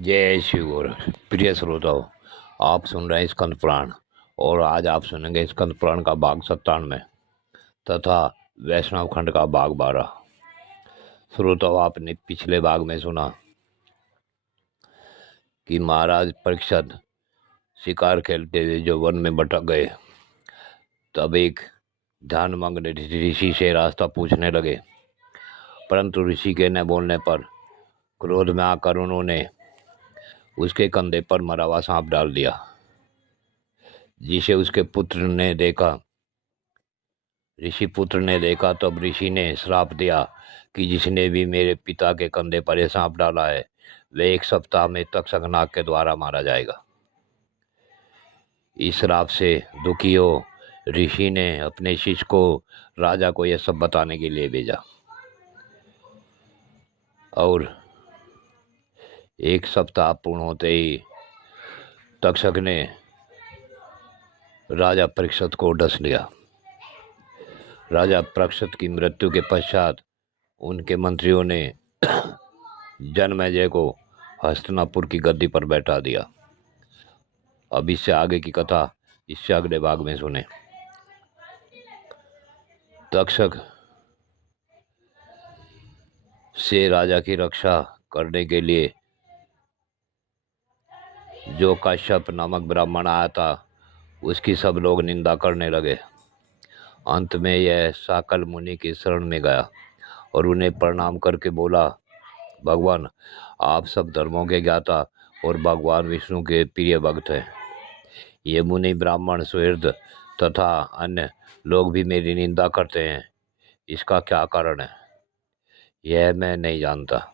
जय श्री गुरु। प्रिय श्रोताओं, आप सुन रहे हैं स्कंद पुराण और आज आप सुनेंगे स्कंद पुराण का भाग 97 तथा वैष्णव खंड का भाग 12। श्रोताओं, आपने पिछले भाग में सुना कि महाराज परीक्षित शिकार खेलते हुए जो वन में भटक गए, तब एक ध्यानमग्न ऋषि से रास्ता पूछने लगे, परंतु ऋषि के न बोलने पर क्रोध में आकर उन्होंने उसके कंधे पर मरा हुआ सांप डाल दिया, जिसे उसके पुत्र ने देखा। ऋषि पुत्र ने देखा तब ऋषि ने श्राप दिया कि जिसने भी मेरे पिता के कंधे पर यह सांप डाला है, वह 1 सप्ताह में तक्षक नाग के द्वारा मारा जाएगा। इस श्राप से दुखी हो ऋषि ने अपने शिष्य को राजा को यह सब बताने के लिए भेजा और 1 सप्ताह पूर्ण होते ही तक्षक ने राजा परीक्षित को डस लिया। राजा परीक्षित की मृत्यु के पश्चात उनके मंत्रियों ने जन्मेजय को हस्तिनापुर की गद्दी पर बैठा दिया। अब इससे आगे की कथा इससे अगले भाग में सुने। तक्षक से राजा की रक्षा करने के लिए जो काश्यप नामक ब्राह्मण आया था, उसकी सब लोग निंदा करने लगे। अंत में यह साकल मुनि की शरण में गया और उन्हें प्रणाम करके बोला, भगवान, आप सब धर्मों के ज्ञाता और भगवान विष्णु के प्रिय भक्त हैं। ये मुनि ब्राह्मण सुहृद तथा अन्य लोग भी मेरी निंदा करते हैं, इसका क्या कारण है? यह मैं नहीं जानता।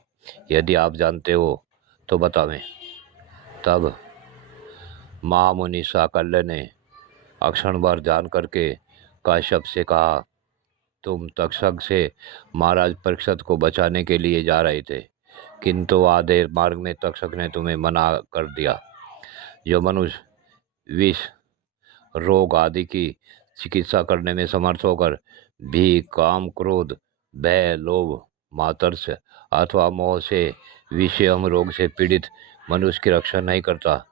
यदि आप जानते हो तो बतावें। तब महामुनि साकल्य ने अक्षण भर ध्यान करके काश्यप से कहा, तुम तक्षक से महाराज परीक्षित को बचाने के लिए जा रहे थे, किंतु आधे मार्ग में तक्षक ने तुम्हें मना कर दिया। जो मनुष्य विष, रोग आदि की चिकित्सा करने में समर्थ होकर भी काम, क्रोध, भय, लोभ, मात्सर्य अथवा मोह से विषम रोग से पीड़ित मनुष्य की रक्षा नहीं करता,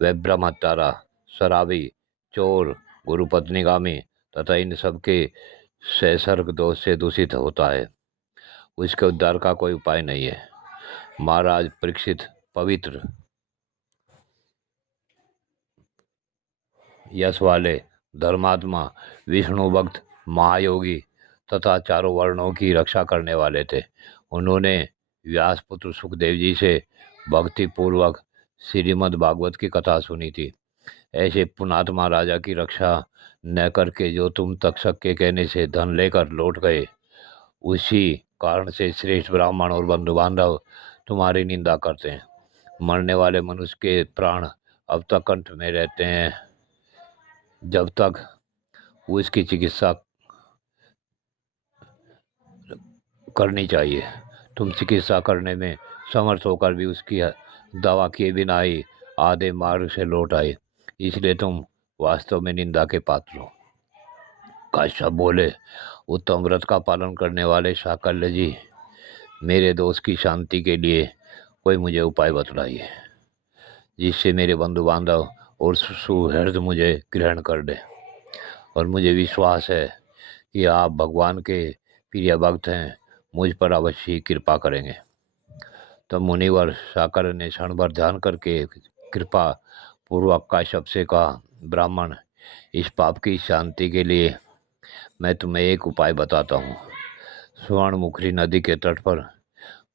वह ब्रह्मचारी, शराबी, चोर, गुरुपत्नीगामी तथा इन सब के सैसर्ग दोष से दूषित होता है। उसके उद्धार का कोई उपाय नहीं है। महाराज परीक्षित पवित्र, यश वाले, धर्मात्मा, विष्णु भक्त, महायोगी तथा चारों वर्णों की रक्षा करने वाले थे। उन्होंने व्यासपुत्र सुखदेव जी से भक्ति पूर्वक श्रीमद् भागवत की कथा सुनी थी। ऐसे पुण्यात्मा राजा की रक्षा न करके जो तुम तक्षक के कहने से धन लेकर लौट गए, उसी कारण से श्रेष्ठ ब्राह्मण और बंधु बांधव तुम्हारी निंदा करते हैं। मरने वाले मनुष्य के प्राण अब तक कंठ में रहते हैं जब तक उसकी चिकित्सा करनी चाहिए। तुम चिकित्सा करने में समर्थ होकर भी उसकी दवा किए बिना ही आधे मार्ग से लौट आए, इसलिए तुम वास्तव में निंदा के पात्र हो। काश्यप बोले, उत्तम व्रत का पालन करने वाले साकल्य जी, मेरे दोस्त की शांति के लिए कोई मुझे उपाय बतलाइए, जिससे मेरे बंधु बांधव और सुहृद मुझे ग्रहण कर दे। और मुझे विश्वास है कि आप भगवान के प्रिय भक्त हैं, मुझ पर अवश्य ही कृपा करेंगे। तब मुनिवर साकल्य ने क्षण भर ध्यान करके कृपा पूर्वक काश्यप से कहा, ब्राह्मण, इस पाप की शांति के लिए मैं तुम्हें एक उपाय बताता हूँ। स्वर्णमुखी नदी के तट पर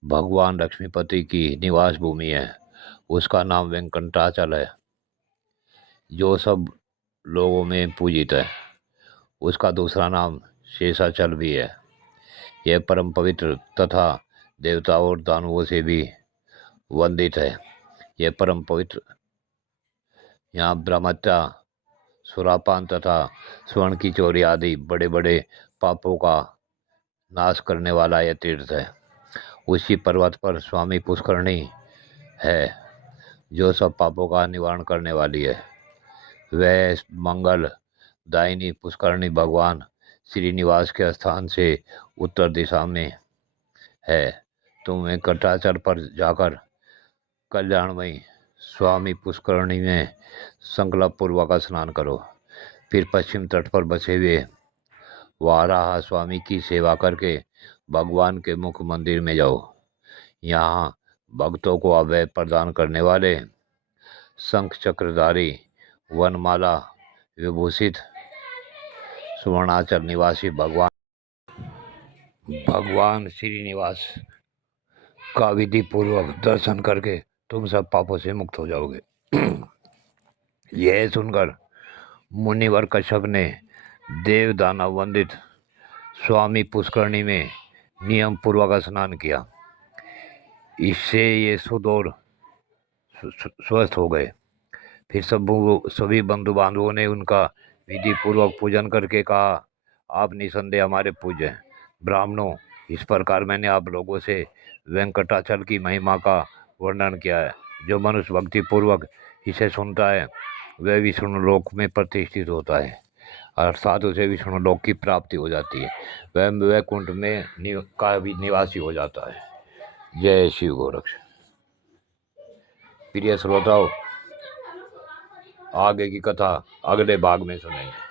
भगवान लक्ष्मीपति की निवास भूमि है। उसका नाम वेंकटाचल है, जो सब लोगों में पूजित है। उसका दूसरा नाम शेषाचल भी है। यह परम पवित्र तथा देवताओं और दानवों से भी वंदित है। यह परम पवित्र, यहाँ ब्रह्मत्या, सुरापान तथा स्वर्ण की चोरी आदि बड़े बड़े पापों का नाश करने वाला यह तीर्थ है। उसी पर्वत पर स्वामी पुष्करणी है, जो सब पापों का निवारण करने वाली है। वह मंगल दायिनी पुष्करणी भगवान श्रीनिवास के स्थान से उत्तर दिशा में है। तुम वेंकटाचल पर जाकर कल्याणमयी स्वामी पुष्करणी में संकल्प पूर्वक स्नान करो। फिर पश्चिम तट पर बसे हुए वाराह स्वामी की सेवा करके भगवान के मुख्य मंदिर में जाओ। यहाँ भक्तों को अभय प्रदान करने वाले शंख चक्रधारी वनमाला विभूषित सुवर्णाचल निवासी भगवान श्रीनिवास का विधि पूर्वक दर्शन करके तुम सब पापों से मुक्त हो जाओगे। यह सुनकर मुनिवर कश्यप ने देव दानव वंदित स्वामी पुष्करणी में नियम पूर्वक स्नान किया। इससे ये शुद्ध और स्वस्थ हो गए। फिर सभी बंधु बांधवों ने उनका विधि पूर्वक पूजन करके कहा, आप निसंदेह हमारे पूज्य हैं। ब्राह्मणों, इस प्रकार मैंने आप लोगों से वेंकटाचल की महिमा का वर्णन किया है। जो मनुष्य भक्ति पूर्वक इसे सुनता है वह विष्णु लोक में प्रतिष्ठित होता है, अर्थात उसे विष्णु लोक की प्राप्ति हो जाती है। वह वैकुंठ में का भी निवासी हो जाता है। जय शिव गोरक्ष। प्रिय श्रोताओं, आगे की कथा अगले भाग में सुनेंगे।